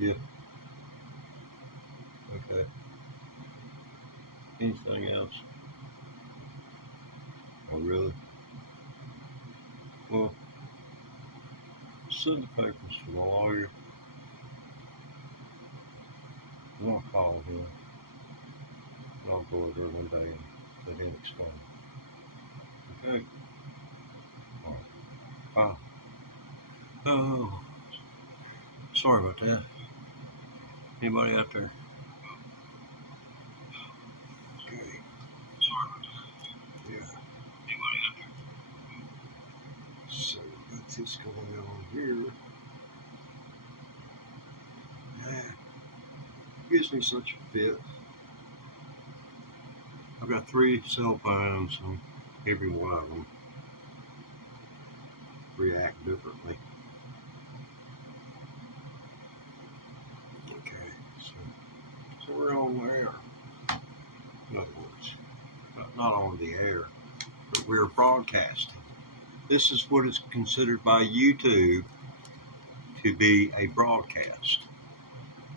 Yeah. Okay. Anything else? Oh, really? Well, send the papers to the lawyer. And I'll call him. And I'll go over there one day and let him explain. Okay? All right. Bye. Oh, sorry about that. Anybody out there? Okay. Yeah. So we got this going on here. Yeah. Gives me such a fit. I've got 3 cell phones and every one of them react differently. Okay, so we're on air. In other words, not on the air, but we're broadcasting. This is what is considered by YouTube to be a broadcast.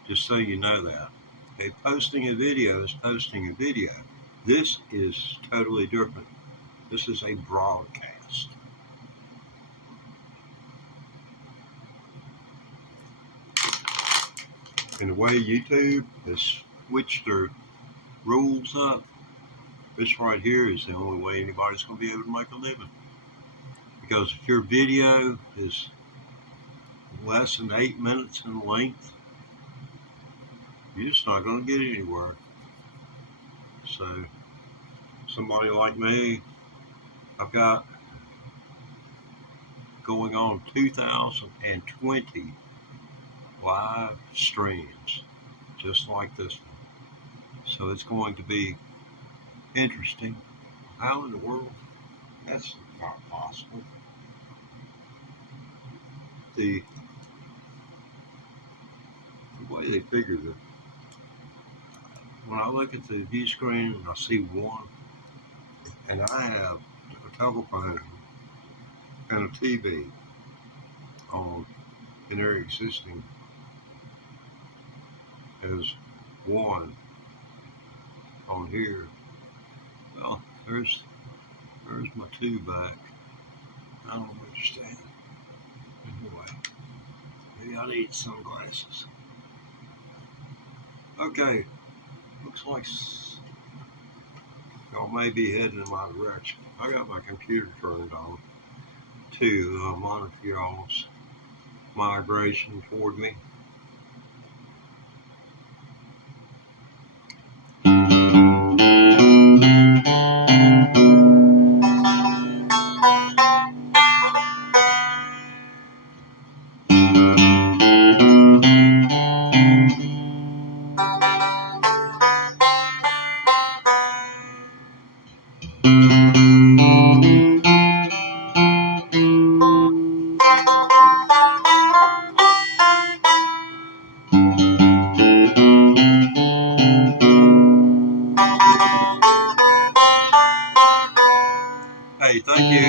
Just so you know that. Okay, posting a video is posting a video. This is totally different. This is a broadcast. And the way YouTube has switched their rules up, this right here is the only way anybody's going to be able to make a living. Because if your video is less than 8 minutes in length, you're just not going to get anywhere. So, somebody like me, I've got going on 2020 live streams, just like this one. So it's going to be interesting. How in the world? That's not possible. The way they figured it, when I look at the view screen and I see one, and I have a telephone and a TV on, and they're existing as one on here. Well, there's my 2 back. I don't understand. Anyway, maybe I need sunglasses. Okay, looks like y'all may be heading in my direction. I got my computer turned on to monitor y'all's migration toward me. Hey, thank you.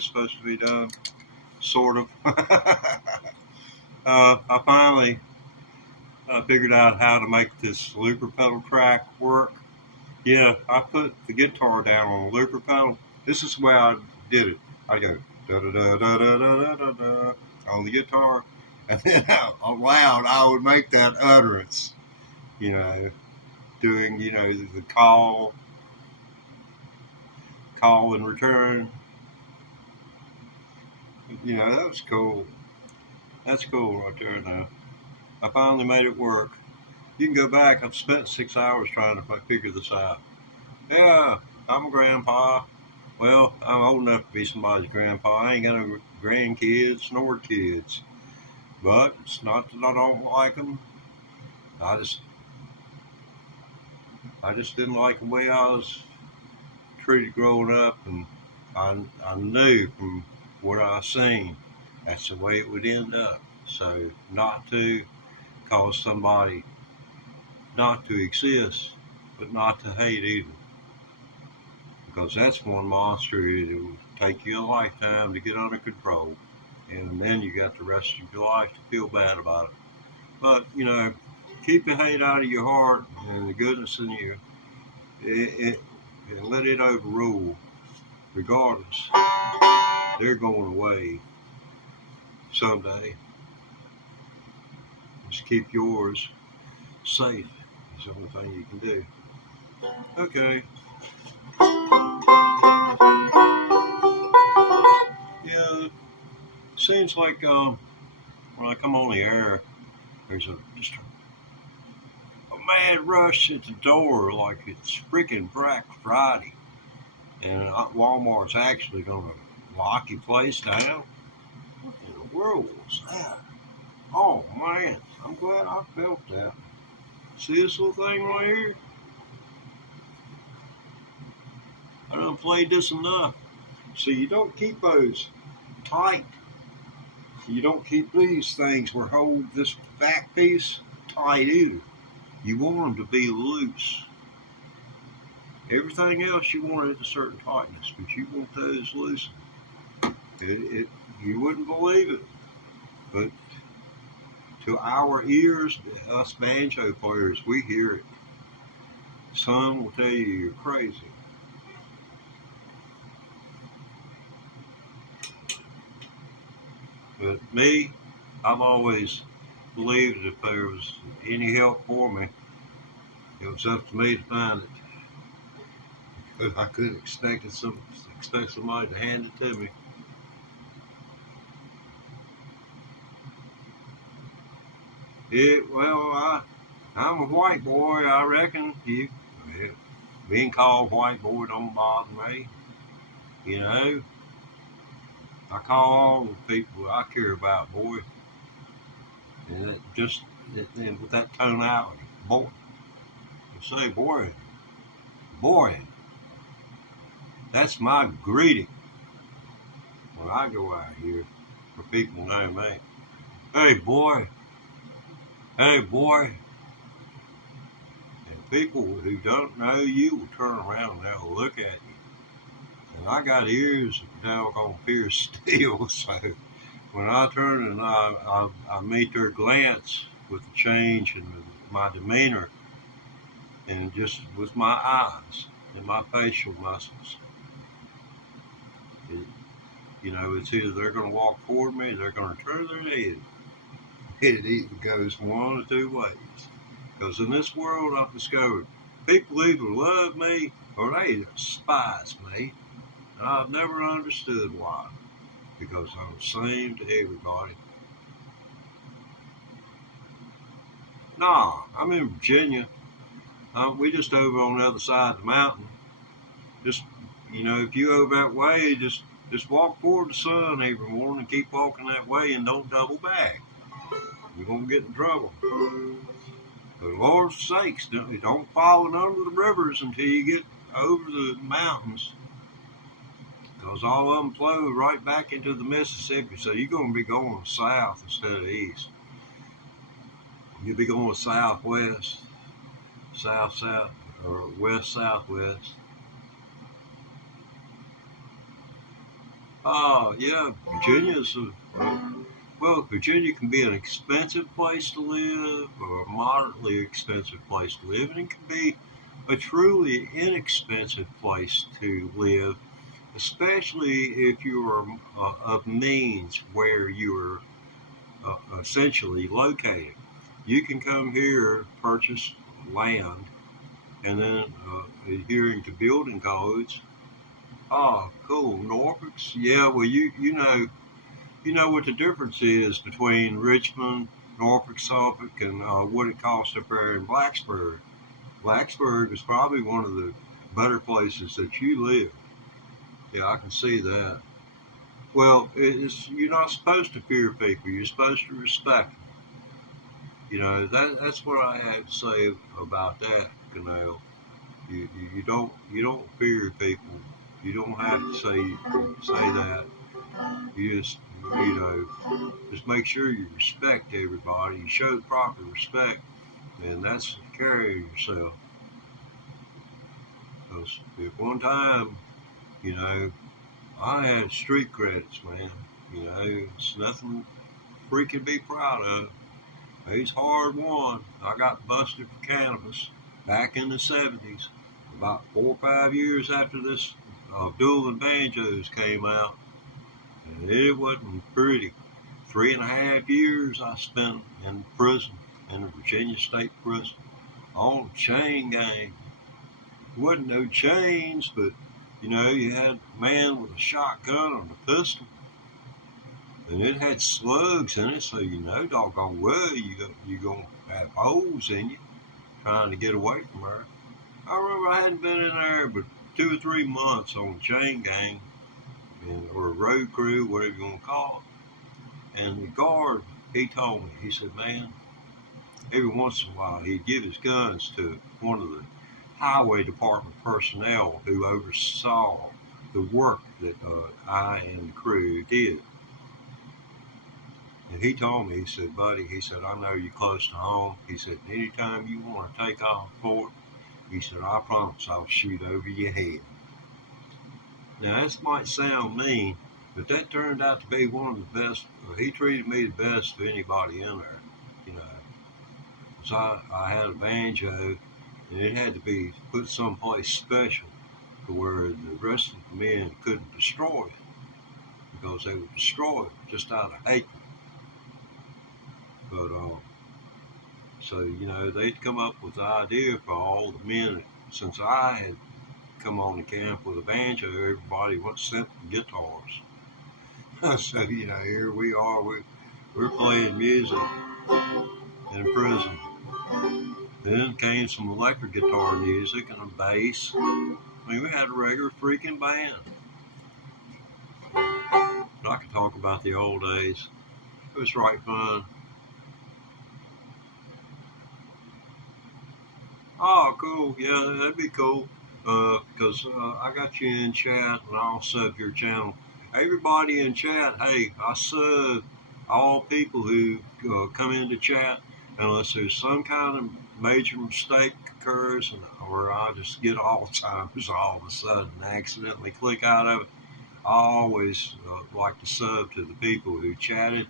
it's supposed to be done, sort of. I finally figured out how to make this looper pedal track work. Yeah, I put the guitar down on the looper pedal. This is the way I did it. I go da da da da da da da da on the guitar, and then aloud I would make that utterance, doing the call and return. That was cool. That's cool right there now. I finally made it work. You can go back. I've spent 6 hours trying to figure this out. Yeah, I'm a grandpa. Well, I'm old enough to be somebody's grandpa. I ain't got no grandkids nor kids. But it's not that I don't like them. I just didn't like the way I was treated growing up, and I knew from what I seen that's the way it would end up. So not to cause somebody not to exist, but not to hate either. Because that's one monster. It will take you a lifetime to get under control. And then you got the rest of your life to feel bad about it. But, keep the hate out of your heart and the goodness in you. And let it overrule. Regardless, they're going away someday. Just keep yours safe. It's the only thing you can do. Okay. Yeah, seems like when I come on the air, there's just a mad rush at the door like it's freaking Black Friday. And Walmart's actually going to lock your place down. What in the world was that? Oh, man, I'm glad I felt that. See this little thing right here? I done played this enough. See, you don't keep those tight. You don't keep these things where hold this back piece tight either. You want them to be loose. Everything else you want at a certain tightness, but you want those loose. You wouldn't believe it, but to our ears, us banjo players, we hear it. Some will tell you you're crazy. But me, I've always believed that if there was any help for me, it was up to me to find it. But I couldn't expect somebody to hand it to me. I'm a white boy, I reckon. Being called white boy don't bother me. I call all the people I care about boy. And and with that tonality, boy. You say boy. That's my greeting when I go out here for people know me. Hey boy. Hey boy. And people who don't know you will turn around and they'll look at you. And I got ears that doggone pierce steel, so when I turn and I meet their glance with the change in my demeanor and just with my eyes and my facial muscles, it's either they're going to walk toward me or they're going to turn their head. It either goes one or two ways. Because in this world, I've discovered people either love me or they despise me. And I've never understood why. Because I'm the same to everybody. Nah, I'm in Virginia. We just over on the other side of the mountain. Just, if you over that way, just walk toward the sun every morning and keep walking that way and don't double back. You're going to get in trouble. For Lord's sakes, don't follow none of the rivers until you get over the mountains. Because all of them flow right back into the Mississippi. So you're going to be going south instead of east. You'll be going southwest, south-south, or west-southwest. Yeah, Virginia's well, Virginia can be an expensive place to live or a moderately expensive place to live, and it can be a truly inexpensive place to live, especially if you are of means where you are essentially located. You can come here, purchase land, and then adhering to building codes. Oh, cool. Norfolk's, yeah. Well, you know what the difference is between Richmond, Norfolk, Suffolk, and what it costs up there in Blacksburg. Blacksburg is probably one of the better places that you live. Yeah, I can see that. Well, you're not supposed to fear people. You're supposed to respect them. That's what I have to say about that, Canal. You don't fear people. You don't have to say that. You just make sure you respect everybody. You show the proper respect, and that's carrying yourself. Because if one time, you know, I had street credits, man. It's nothing freaking be proud of. It's hard won. I got busted for cannabis back in the 70s, about 4 or 5 years after this Dueling Banjos came out, and it wasn't pretty. 3.5 years I spent in prison, in the Virginia State Prison, on chain gang. There wasn't no chains, but you had a man with a shotgun and a pistol, and it had slugs in it, so doggone well you gonna have holes in you trying to get away from her. I remember I hadn't been in there but 2 or 3 months on chain gang or road crew, whatever you want to call it. And the guard, he told me, he said, man, every once in a while he'd give his guns to one of the highway department personnel who oversaw the work that I and the crew did. And he told me, he said, buddy, he said, I know you're close to home. He said, anytime you want to take off for it, he said, I promise I'll shoot over your head. Now, this might sound mean, but that turned out to be one of the best. He treated me the best of anybody in there, because I had a banjo, and it had to be put someplace special to where the rest of the men couldn't destroy it, because they would destroy it just out of hate. But so they'd come up with the idea for all the men. Since I had come on the camp with a banjo, everybody sent guitars. So here we are. We're playing music in prison. Then came some electric guitar music and a bass. I mean, we had a regular freaking band. But I could talk about the old days. It was right fun. Oh, cool. Yeah, that'd be cool. Because I got you in chat and I'll sub your channel. Everybody in chat, hey, I sub all people who come into chat unless there's some kind of major mistake occurs or I just get Alzheimer's all of a sudden and accidentally click out of it. I always like to sub to the people who chatted.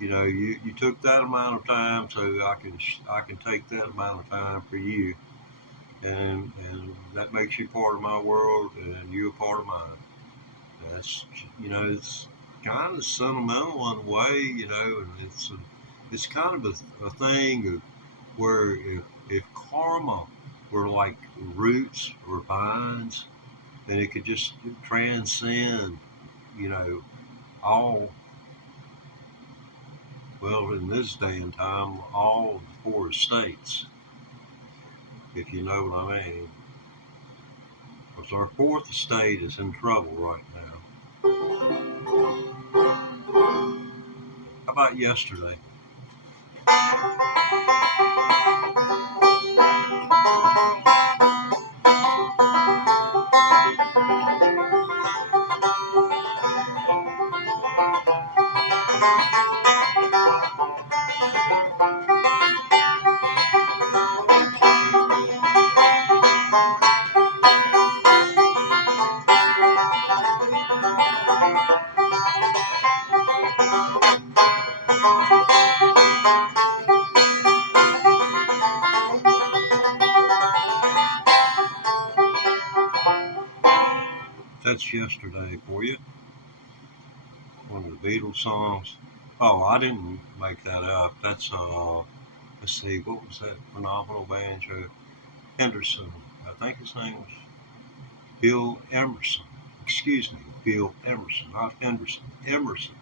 You took that amount of time, so I can take that amount of time for you, and that makes you part of my world, and you're a part of mine. That's it's kind of sentimental in a way, and it's kind of a thing of where if karma were like roots or vines, then it could just transcend, all. Well, in this day and time, all the 4 states, if you know what I mean. Because our 4th estate is in trouble right now. How about yesterday? That's Yesterday for you. One of the Beatles songs. Oh, I didn't make that up. That's let's see, what was that phenomenal banjo? Henderson. I think his name was Bill Emerson. Excuse me, Bill Emerson, not Henderson. Emerson.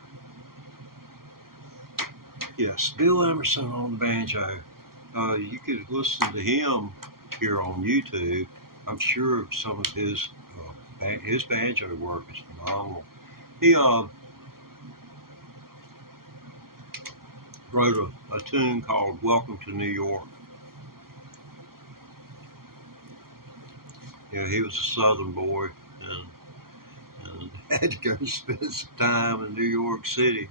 Yes, Bill Emerson on the banjo. You could listen to him here on YouTube. I'm sure some of his banjo work is phenomenal. He wrote a tune called "Welcome to New York." Yeah, he was a Southern boy and had to go spend some time in New York City.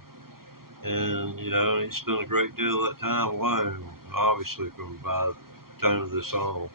And, he spent a great deal of that time alone, obviously, from by the tone of this song.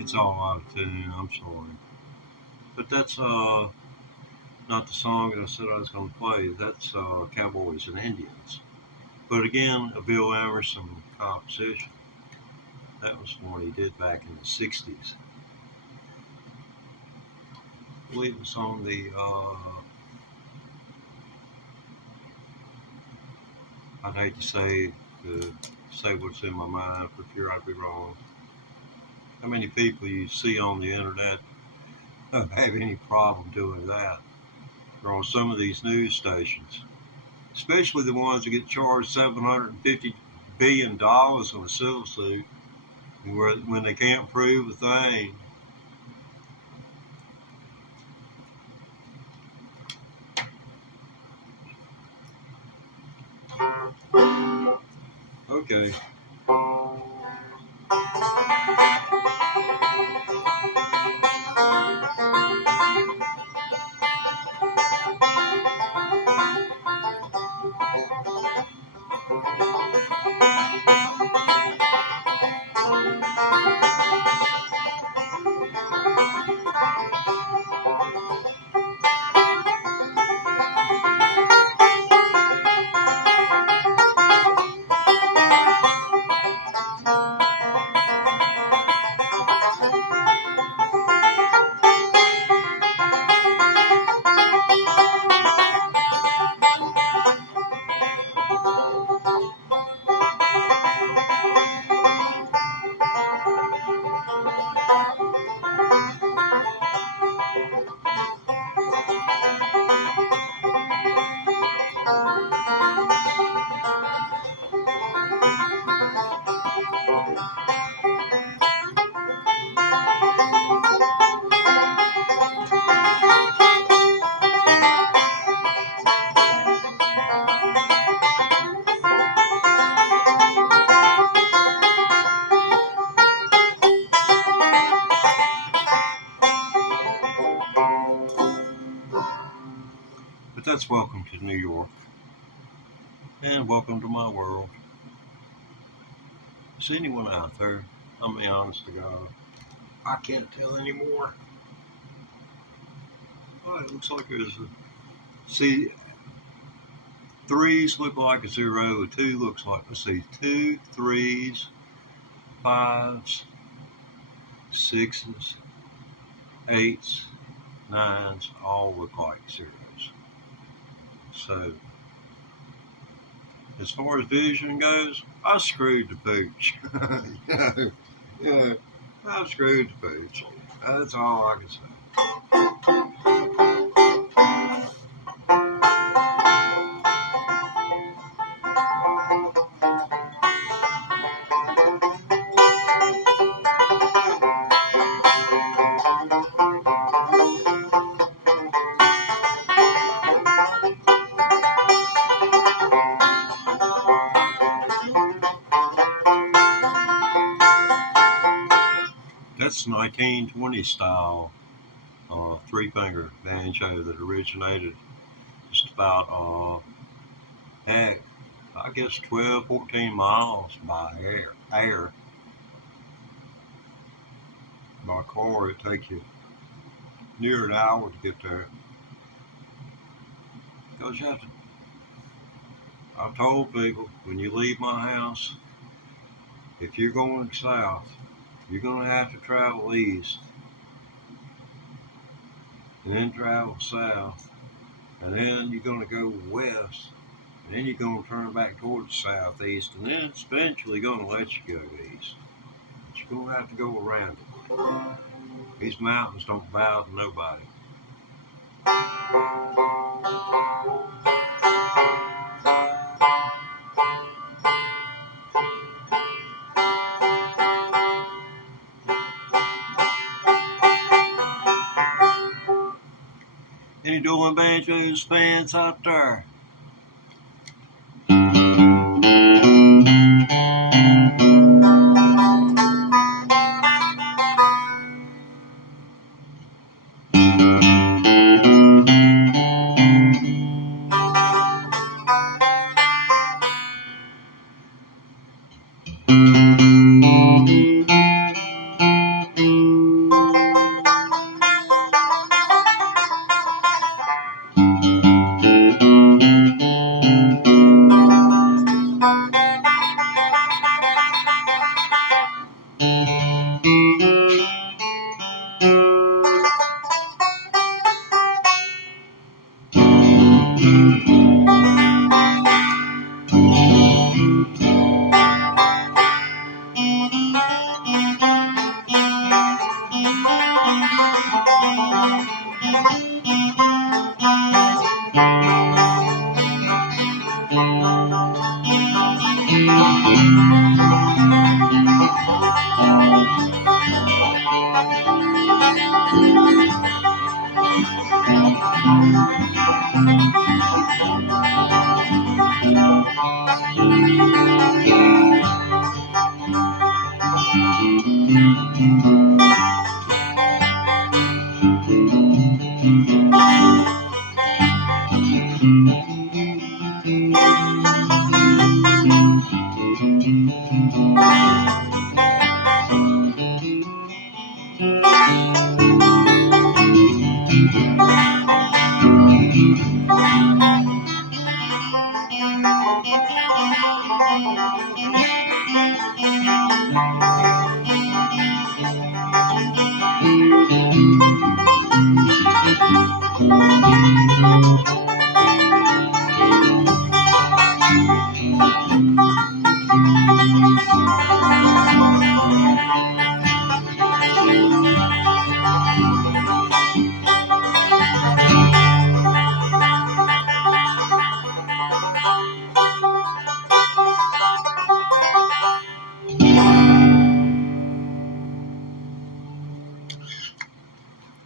It's all out of tune, I'm sorry. But that's not the song that I said I was going to play. That's Cowboys and Indians. But again, a Bill Emerson composition. That was one he did back in the 60s. I believe it was on the, I'd hate to say what's in my mind for fear I'd be wrong. How many people you see on the internet have any problem doing that? Or on some of these news stations, especially the ones that get charged $750 billion on a civil suit when they can't prove a thing. Okay. But that's Welcome to New York. And welcome to my world. Is anyone out there? I'm being honest to God. I can't tell anymore. Oh, it looks like there's a... See, threes look like a zero. A two looks like... Let's see. 2, 3s, 5s, 6s, 8s, 9s all look like zeros. So as far as vision goes, I screwed the pooch. Yeah, I screwed the pooch. That's all I can say. That's 1920 style three-finger banjo that originated just about, heck, I guess 12, 14 miles by air. By car, it'd take you near an hour to get there. Because you have to, I've told people, when you leave my house, if you're going south, you're going to have to travel east, and then travel south, and then you're going to go west, and then you're going to turn back towards southeast, and then it's eventually going to let you go east. But you're going to have to go around it. These mountains don't bow to nobody. Any Dueling Banjos fans out there?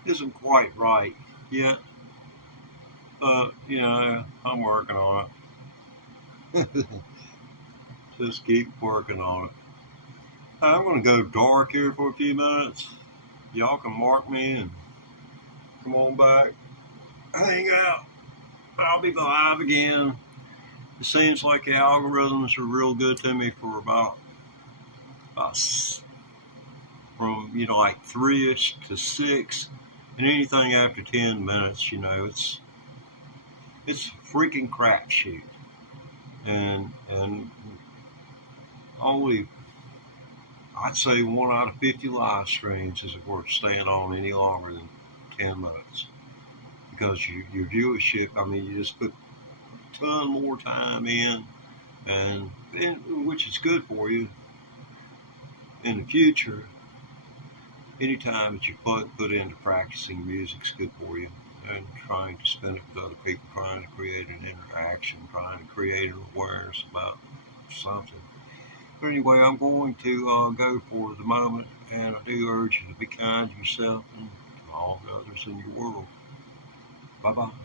Isn't quite right yet, but I'm working on it. Just keep working on it. I'm going to go dark here for a few minutes. Y'all can mark me and come on back, hang out. I'll be live again. It seems like the algorithms are real good to me for about from like 3ish to 6. And anything after 10 minutes, it's a freaking crapshoot. And only, I'd say 1 out of 50 live streams isn't worth staying on any longer than 10 minutes. Because your viewership, you just put a ton more time in and which is good for you in the future. Anytime that you put into practicing music's good for you, and trying to spend it with other people, trying to create an interaction, trying to create an awareness about something. But anyway, I'm going to go for the moment, and I do urge you to be kind to yourself and to all the others in your world. Bye bye.